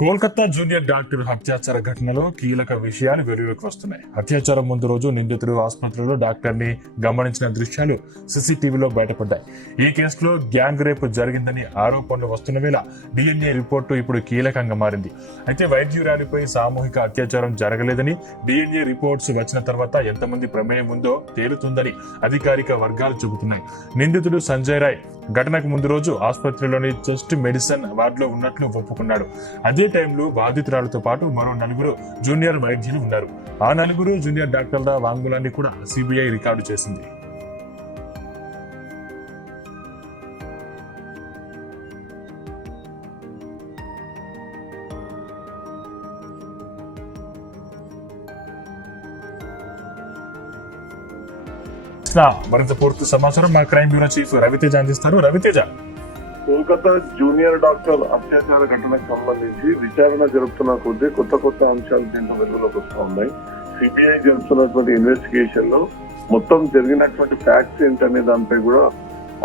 Kolkata junior doctor హత్యాచార ఘటనలో కీలక విషయాలు వెలుగులోకి వస్తున్నాయి. అత్యాచారం ముందు రోజు నిందితుడు ఆసుపత్రిలో డాక్టర్ ని గమనించిన దృశ్యాలు సీసీటీవీలో బయటపడ్డాయి. ఈ కేసులో గ్యాంగ్ రేప్ జరిగిందని ఆరోపణలు వస్తున్న వేళ డిఎన్ఏ రిపోర్టు ఇప్పుడు కీలకంగా మారింది. అయితే వైద్యురాలిపై సామూహిక అత్యాచారం జరగలేదని, డిఎన్ఏ రిపోర్ట్స్ వచ్చిన తర్వాత ఎంతమంది ప్రమేయం ఉందో తేలుతుందని అధికారిక వర్గాలు చెబుతున్నాయి. నిందితుడు సంజయ్ రాయ్ ఘటనకు ముందు రోజు ఆసుపత్రిలోని చెస్ట్ మెడిసిన్ వార్డులో ఉన్నట్లు ఒప్పుకున్నాడు. అదే టైంలో బాధితురాలతో పాటు మరో 4 జూనియర్ వైద్యులు ఉన్నారు. ఆ 4 జూనియర్ డాక్టర్ల వాంగ్మూలాన్ని కూడా సిబిఐ రికార్డు చేసింది. మరింత పూర్తి సమాచారం మా క్రైమ్ బ్యూరో చీఫ్ రవితేజ అందిస్తారు. రవితేజ, కోల్కతా జూనియర్ డాక్టర్ అత్యాచార ఘటనకు సంబంధించి విచారణ జరుపుతున్న కొద్దీ కొత్త అంశాలు దీంట్లో వెలుగులోకి వస్తూ ఉన్నాయి. సిబిఐ జరుపుతున్నటువంటి ఇన్వెస్టిగేషన్ లో మొత్తం జరిగినటువంటి ఫ్యాక్ట్స్ ఏంటనే దానిపై కూడా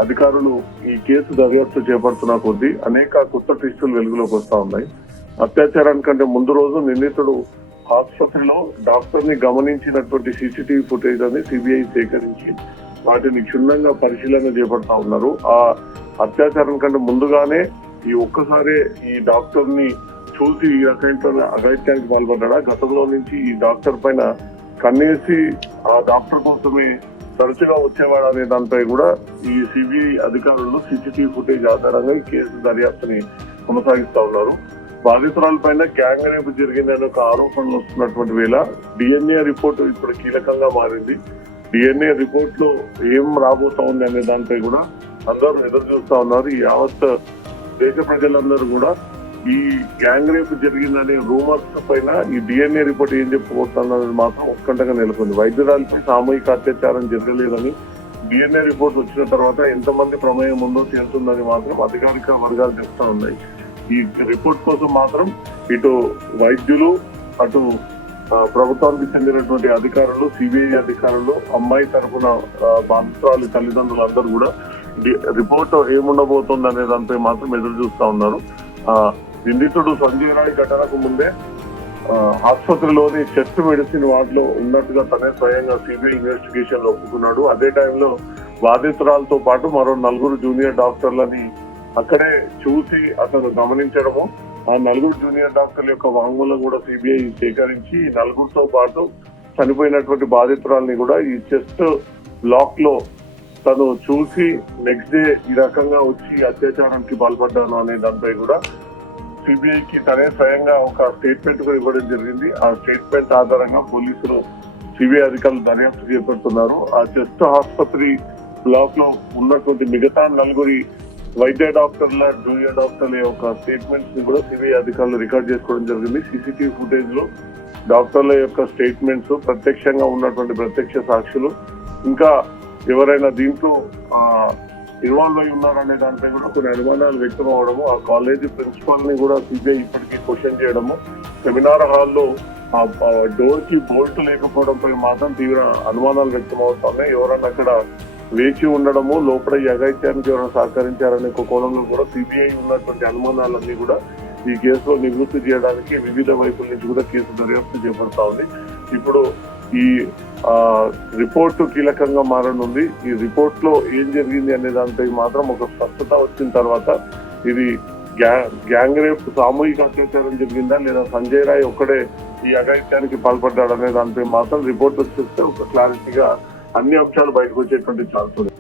అధికారులు ఈ కేసు దర్యాప్తు చేపడుతున్న కొద్దీ అనేక కొత్త ట్విస్టులు వెలుగులోకి వస్తూ ఉన్నాయి. అత్యాచారానికంటే ముందు రోజు నిందితుడు ఆసుపత్రిలో డాక్టర్ ని గమనించినటువంటి సీసీటీవీ ఫుటేజ్ అని సిబిఐ సేకరించి వాటిని క్షుణ్ణంగా పరిశీలన చేపడతా ఉన్నారు. ఆ అత్యాచారం కంటే ముందుగానే ఒక్కసారి ఈ డాక్టర్ ని చూసి ఈ రకమైన అఘాయిత్యానికి పాల్పడ్డా, గతంలో నుంచి ఈ డాక్టర్ పైన కన్నేసి ఆ డాక్టర్ కోసమే తరచుగా వచ్చేవాడు అనే దానిపై కూడా ఈ సిబిఐ అధికారులు సీసీటీవీ ఫుటేజ్ ఆధారంగా ఈ కేసు దర్యాప్తుని కొనసాగిస్తా ఉన్నారు. బాధితురాల పైన గ్యాంగ్ రేప్ జరిగిందని ఒక ఆరోపణలు వస్తున్నటువంటి వేళ డిఎన్ఏ రిపోర్ట్ ఇప్పుడు కీలకంగా మారింది. డిఎన్ఏ రిపోర్ట్ లో ఏం రాబోతా ఉంది అనే దానిపై కూడా అందరూ ఎదురు చూస్తా ఉన్నారు. ఈ యావత్ దేశ ప్రజలందరూ కూడా ఈ గ్యాంగ్ రేప్ జరిగిందనే రూమర్స్ పైన ఈ డిఎన్ఏ రిపోర్ట్ ఏం చెప్పుకోవద్దన్నది మాత్రం ఉత్కంఠగా నెలకొంది. వైద్యురాలపై సామూహిక అత్యాచారం జరగలేదని డిఎన్ఏ రిపోర్ట్ వచ్చిన తర్వాత ఎంతమంది ప్రమేయం ఉందో తేలుతుందని మాత్రం అధికారిక వర్గాలు చెప్తా ఉన్నాయి. ఈ రిపోర్ట్ కోసం మాత్రం ఇటు వైద్యులు, అటు ప్రభుత్వానికి చెందినటువంటి అధికారులు, సిబిఐ అధికారులు, అమ్మాయి తరఫున బాధితురాలి తల్లిదండ్రులు అందరూ కూడా రిపోర్ట్ ఏముండబోతుంది అనే దానిపై మాత్రం ఎదురు చూస్తా ఉన్నారు. నిందితుడు సంజయ్ రాయ్ ఘటనకు ముందే ఆసుపత్రిలోని చెస్ట్ మెడిసిన్ వార్డులో ఉన్నట్టుగా తనే స్వయంగా సిబిఐ ఇన్వెస్టిగేషన్ లో ఒప్పుకున్నాడు. అదే టైంలో బాధితురాలతో పాటు మరో 4 జూనియర్ డాక్టర్లని అక్కడే చూసి అతను గమనించడము, ఆ 4 జూనియర్ డాక్టర్ల యొక్క వాంగ్మూలం కూడా సిబిఐ సేకరించి 4తో పాటు చనిపోయినటువంటి బాధితురాల్ని కూడా ఈ చెస్ట్ బ్లాక్ లో తను చూసి నెక్స్ట్ డే ఈ రకంగా వచ్చి అత్యాచారానికి పాల్పడ్డాను అనే దానిపై కూడా సిబిఐకి తనే స్వయంగా ఒక స్టేట్మెంట్ కూడా ఇవ్వడం జరిగింది. ఆ స్టేట్మెంట్ ఆధారంగా పోలీసులు సిబిఐ అధికారులు దర్యాప్తు చేపడుతున్నారు. ఆ చెస్ట్ ఆసుపత్రి బ్లాక్ లో ఉన్నటువంటి మిగతా 4 వైద్య డాక్టర్ల, జూనియర్ డాక్టర్ల యొక్క స్టేట్మెంట్స్ ని కూడా సిబిఐ అధికారులు రికార్డ్ చేసుకోవడం జరిగింది. సీసీటీవీ ఫుటేజ్ లో డాక్టర్ల యొక్క స్టేట్మెంట్స్, ప్రత్యక్షంగా ఉన్నటువంటి ప్రత్యక్ష సాక్షులు, ఇంకా ఎవరైనా దీంట్లో ఇన్వాల్వ్ అయి ఉన్నారనే దానిపై కూడా కొన్ని అనుమానాలు వ్యక్తం అవడము, ఆ కాలేజీ ప్రిన్సిపాల్ ని కూడా సిబిఐ ఇప్పటికీ క్వశ్చన్ చేయడము, సెమినార్ హాల్లో ఆ డోర్ కి బోల్ట్ లేకపోవడంపై మాత్రం తీవ్ర అనుమానాలు వ్యక్తం అవుతున్నాయి. ఎవరన్నా అక్కడ వేచి ఉండడము, లోపల ఈ అఘాయిత్యానికి ఎవరైనా సహకరించారనే కోణంలో కూడా సిబిఐ ఉన్నటువంటి అనుమానాలన్నీ కూడా ఈ కేసులో నివృత్తి చేయడానికి వివిధ వైపుల నుంచి కూడా కేసు దర్యాప్తు చేపడతా ఉంది. ఇప్పుడు ఈ రిపోర్టు కీలకంగా మారనుంది. ఈ రిపోర్ట్ లో ఏం జరిగింది అనే దానిపై మాత్రం ఒక స్పష్టత వచ్చిన తర్వాత ఇది గ్యాంగ్ రేప్, సామూహిక అత్యాచారం జరిగిందా లేదా సంజయ్ రాయ్ ఒక్కడే ఈ అఘాయిత్యానికి పాల్పడ్డాడనే దానిపై మాత్రం రిపోర్ట్ వచ్చేస్తే ఒక క్లారిటీగా అన్ని అంశాలు బయటకు వచ్చేటువంటి ఛాన్స్ ఉంది.